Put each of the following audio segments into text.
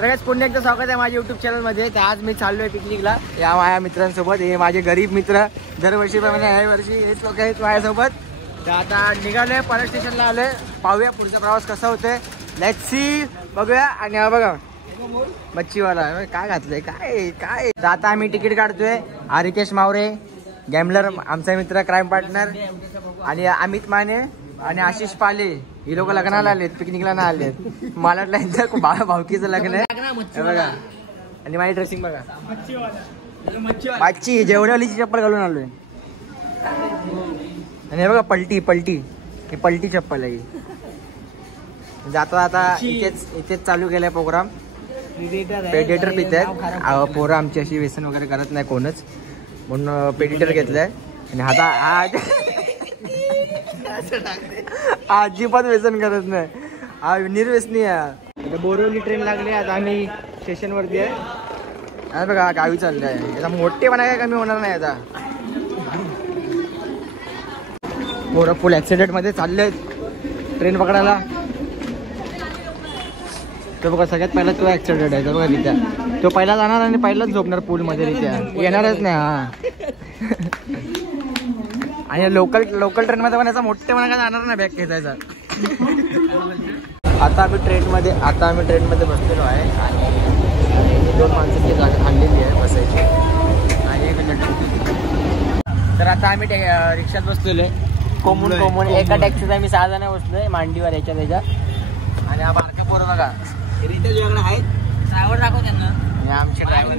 सगळ्यात पुन्हा एकदा स्वागत आहे माझ्या युट्यूब चॅनलमध्ये. तर आज मी चाललोय पिकनिकला या माझ्या मित्रांसोबत. हे माझे गरीब मित्र दरवर्षीप्रमाणे ह्या वर्षी हेच लोक आहेत माझ्यासोबत. तर आता निघालोय, पालक स्टेशनला आलोय. पाहूया पुढचा प्रवास कसा होतोय. लेट्स सी, बघूया. आणि हा बघा मच्छीवाला काय घातलंय, काय काय. तर आता आम्ही तिकीट काढतोय. हा रिकेश मावरे गॅमलर, आमचा मित्र, क्राईम पार्टनर. आणि अमित माने आणि आशिष पाले, ही लोक लग्नाला आलेत, पिकनिकला ना आलेत. मला वाटलं भावकीचं लग्न आहे बघा. आणि माझी ड्रेसिंग बघा, मच्छी जेवढ्यावालीची चप्पल घालून आलोय. आणि हे बघा पलटी पलटी, ही पलटी चप्पल आहे. जाता आता इथेच चालू केलाय प्रोग्राम. पेडिटर पित आहेत पोरं आमची, अशी व्यसन वगैरे करत नाही कोणच, म्हणून पेडिटर घेतलंय. आणि आता अजिबात व्यसन करत नाही, हा निर्व्यसनी आहे. बोरिवली ट्रेन लागली. आता आम्ही स्टेशन वरती आहे बघा, गावी चाललंय. आता मोठेपणा काय कमी होणार नाही. आता पोरं फुल ऍक्सिडेंट मध्ये चालले ट्रेन पकडायला. तो बघा सगळ्यात पहिला तो ऍक्सिडेंट आहे. तो बघा रित्या, तो पहिला जाणार आणि पहिलाच झोपणार पूल मध्ये. रित्या येणारच नाही. हा आणि लोकल ट्रेन मध्ये पण याचा मोठेपणा काय जाणार नाही बॅग खेचायचा. आता आम्ही ट्रेन मध्ये बसलेलो आहे. आणि 2 माणसांची जागा आणलेली आहे बसायची आणि 1 मिनिट. तर आता आम्ही रिक्षात बसलेलो आहे. कोमून एका टॅक्सीत आम्ही 6 जण बसलोय मांडीवर याच्या त्याच्या. आणि हा बारका पोरं बघा आहेत, ड्रायव्हर दाखव त्यांना. आणि आमचे ड्रायव्हर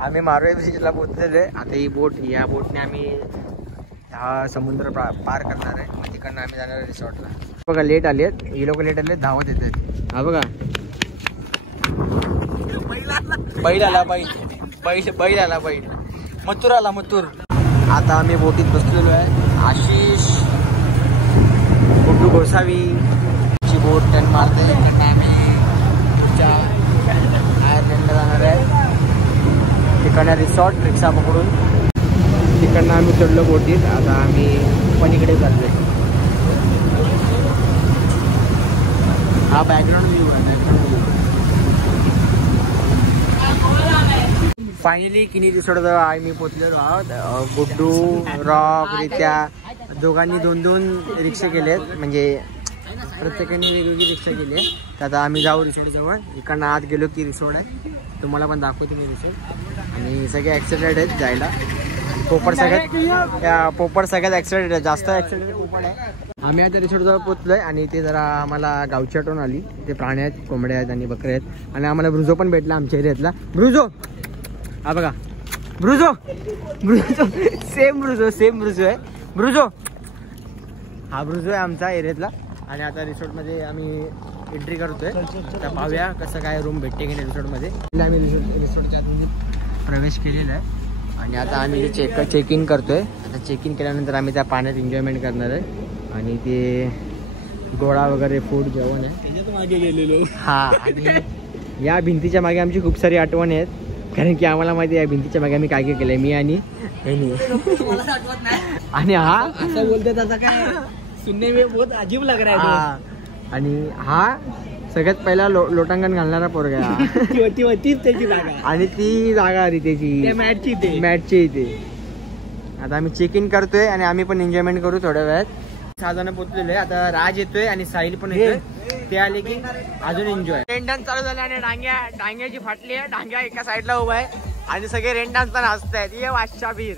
आम्ही मारोळी ब्रिजला पोहोचलेलो आहे. आता ही बोट, या बोटने आम्ही हा समुद्र पार करणार आहे. मग तिकडनं आम्ही जाणार आहे रिसॉर्टला. बघा लेट आले आहेत ही लोक, लेट आले धावत येत आहेत. हा बघा बैल आला मथुर आला मथुर. आता आम्ही बोटीत बसलेलो आहे. आशिष, गुड्डू गोसावी ची बोट टर्न मारते. इकडनं आम्ही पुढच्या आयर्लंडला जाणार आहे. तिकडनं रिसॉर्ट रिक्षा पकडून तिकडनं आम्ही चढलो बोटीत. आता आम्ही पलीकडे चाललोय. हा बॅकग्राऊंड व्ह्यू आहे. फायनली किनी रिसॉर्टजवळ आम्ही पोचलेलो आहोत. गुड्डू, रॉक, रित्या दोघांनी 2-2 रिक्षा केलेत, म्हणजे प्रत्येकाने वेगवेगळी रिक्षा केली आहे. तर आता आम्ही जाऊ रिसॉर्टजवळ. इकडनं आत गेलो की रिसॉर्ट आहे, तुम्हाला पण दाखवतो मी रिसॉर्ट. आणि सगळे ॲक्सिडेंट आहेत जायला. पोपट सगळ्यात ॲक्सिडेंट आहे, जास्त ॲक्सिडेंट पोपट आहे. आम्ही आता रिसॉर्टजवळ पोचलोय. आणि ते जरा आम्हाला गावची आठवण आली. ते प्राणी आहेत, कोंबड्या आहेत आणि बकरे आहेत. आणि आम्हाला ब्रुझो पण भेटला आमच्या एरियातला. ब्रुझो, हा बघा ब्रुझो सेम ब्रुझो आहे. ब्रुझो, हा ब्रुझो आहे आमचा एरियातला. आणि आता रिसॉर्टमध्ये आम्ही एंट्री करतोय. तर पाहूया कसं काय रूम भेटते की नाही रिसॉर्टमध्ये. आम्ही रिसॉर्टच्या आत प्रवेश केलेला आहे. आणि आता आम्ही चेक इन करतोय. आता चेक इन केल्यानंतर आम्ही त्या पाण्यात एन्जॉयमेंट करणार आहे. आणि ते गोळा वगैरे फूड जेवण आहे मागे गेलेलो. हा, आणि या भिंतीच्या मागे आमची खूप सारी आठवणी आहेत. कारण की आम्हाला माहिती आहे या भिंतीच्या मागे आम्ही काय काय केलंय, मी आणि आणि हा असं बोलतोय त्याचा काय सुनने में बहुत अजीब लग रहा है. आणि हा सगळ्यात पहिला लोटांगण घालणारा पोरगा. त्याची जागा आणि ती जागा आली त्याची मॅटची इथे. आता आम्ही चेक इन करतोय आणि आम्ही पण एन्जॉयमेंट करू थोड्या वेळात. 6 जण पोचलेले. आता राज येतोय आणि साहिल पण येतोय. ते आले की अजून एन्जॉय. रेन डान्स चालू झाला आणि डांग्याची फाटली आहे. डांग्या एका साईडला उभा आहे आणि सगळे रेन डान्सला नाचतायत. ये वाशाबीर,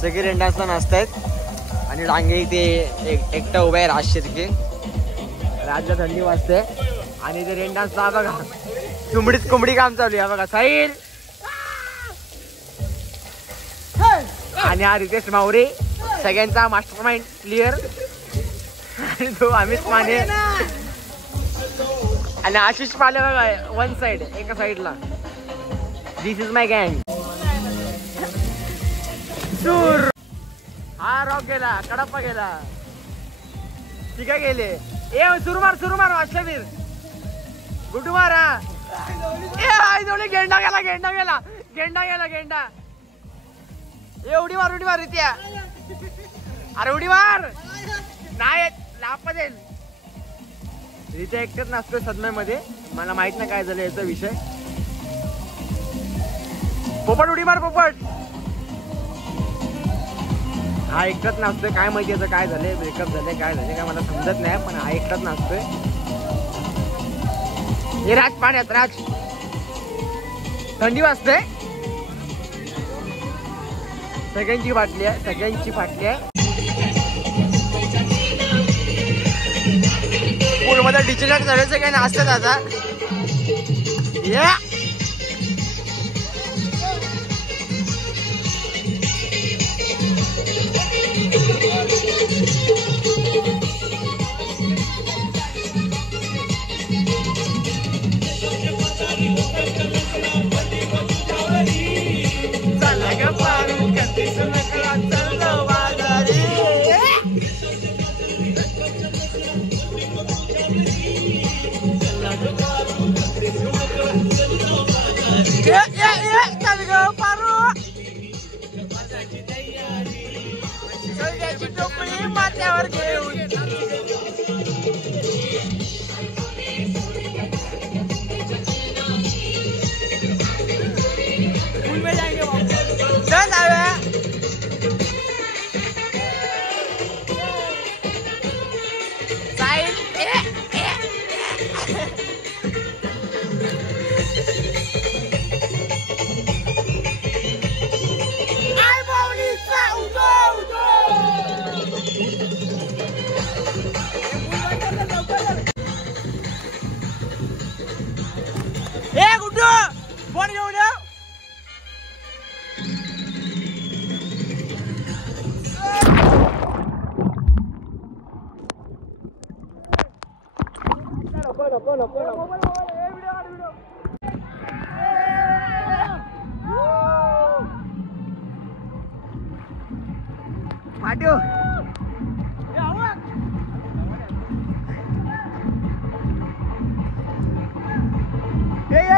सगळे रेन डान्सला नाचतायत. आणि डांगे इथे एकटा उभा आहे राज शिर्के. राजला थंडी वाजते आणि ते रेन डान्सला बघा कोंबडी काम चालू आहे बघा. साहिल आणि हा रितेश मावरे, सगळ्यांचा मास्टर माइंड क्लिअर. आणि तो अमित माने आणि आशिष पाले बघा वन साइड, एका साइडला. दिस इज माय गँग. हा रॉक गेला, कडप्पा गेला, ठीक आहे गेले. ए सुरुमार वाशावीर, गुड्डू मारा. गेंडा गेला. ए उडी मार रित्या. अरे उडी मार नाही, लाप देईल. रित्या एकटाच नाचतोय सदम्यामध्ये. मला माहित नाही काय झालं याचा विषय. पोपट उडी मार पोपट. हा एकटाच नाचतोय. काय माहिती याचं काय झालंय, ब्रेकअप झालंय काय झालंय काय मला समजत नाही, पण हा एकटाच नाचतोय. हे राज पाण्यात राज. थंडी वाजते. सगळ्यांची बाटली आहे, सगळ्यांची फाटली आहे. पूलमध्ये डिजिटल झाले सगळे नाचतात आता. टोपली माथ्यावर घेऊन फोन घेऊन या. पाठव.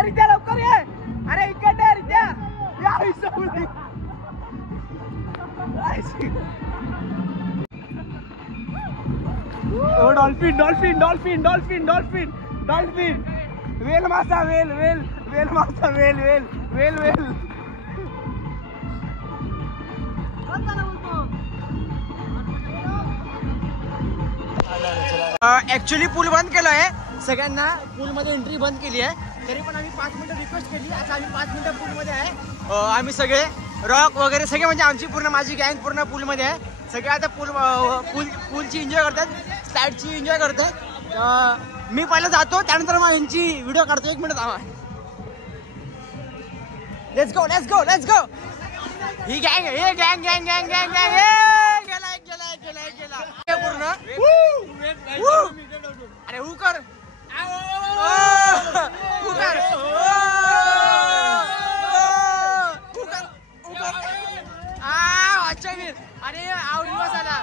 रित्या लवकर ये. अरे इकडे रित्या. Dolphin dolphin dolphin dolphin dolphin dolphin. Whale मासा वेल वेल वेल मासा वेल वेल वेल वेल. ऍक्च्युली पूल बंद केलं आहे. सगळ्यांना पूलमध्ये एंट्री बंद केली आहे. तरी पण आम्ही 5 मिनिटं रिक्वेस्ट केली. आता आम्ही 5 मिनिटं पूलमध्ये आहे. आम्ही सगळे रॉक वगैरे सगळे म्हणजे आमची पूर्ण माझी गँग पूर्ण पूलमध्ये आहे. सगळे आता पूलची एन्जॉय करतात, स्लाइडची एन्जॉय करतात. मी पहिलं जातो, त्यानंतर मग यांची व्हिडिओ काढतो. 1 मिनिट थांबा. Let's go let's go let's go. ही गँग हे गँग गँग गँग गँग गँग. गेला गेला गेला गेला पूर्ण. अरे हू कर अरे आवडी बसायला.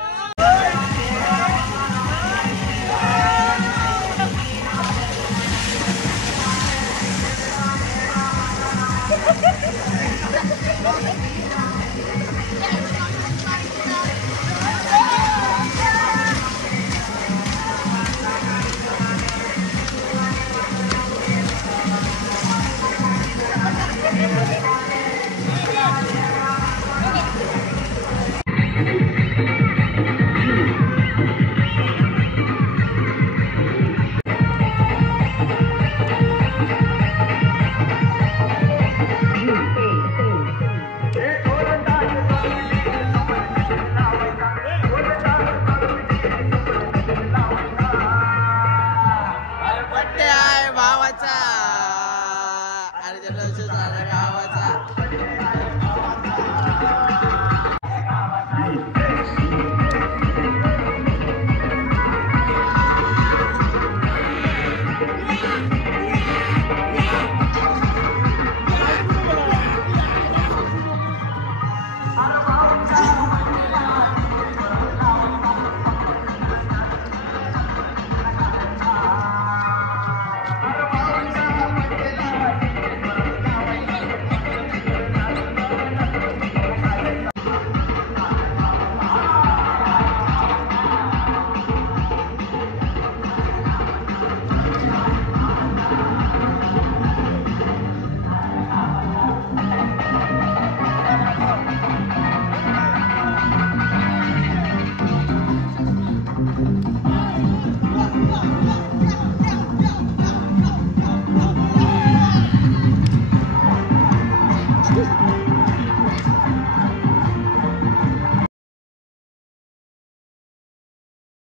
आहे.